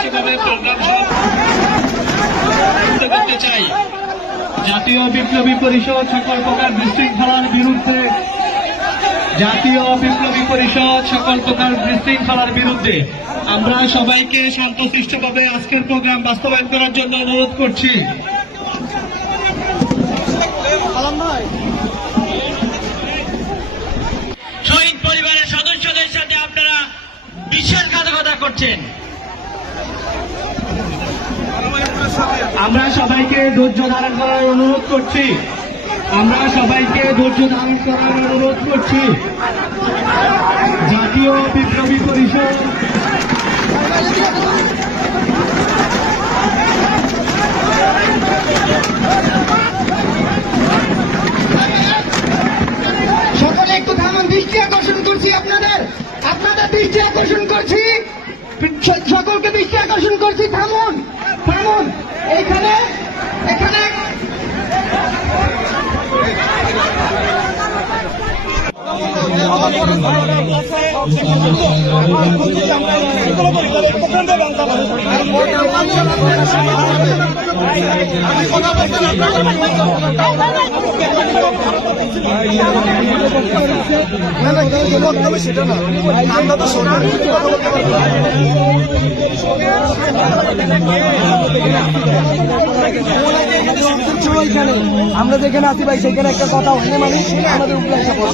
শান্তশিষ্টভাবে programme করতে চাই। জাতীয় বিপ্লবী পরিষদ সকল প্রকার বিশৃঙ্খলার বিরুদ্ধে, জাতীয় বিপ্লবী পরিষদ সকল প্রকার বিশৃঙ্খলার বিরুদ্ধে আমরা সবাইকে শান্তশিষ্টভাবে আজকের প্রোগ্রাম বাস্তবায়ন করার জন্য অনুরোধ করছি। শহীদ পরিবারের সদস্যদের সাথে আপনারা বিশ্বাসঘাতকতা করছেন। আমরা সবাইকে ধৈর্য ধারণ করার অনুরোধ করছি। আমরা সবাইকে ধৈর্য ধারণ করার অনুরোধ করছি। জাতীয় বিপ্লবী পরিষদ সকলে একটু থামান, দৃষ্টি আকর্ষণ করছি আপনাদের দৃষ্টি আকর্ষণ করছি, সকলকে দৃষ্টি আকর্ষণ করছি। থামুন থামুন, এখানে সেটা না, আমরা তো সরকার আমরা যেখানে আছি ভাই সেখানে একটা কথা হলে মানুষ আমাদের উপরে এসে পড়ে।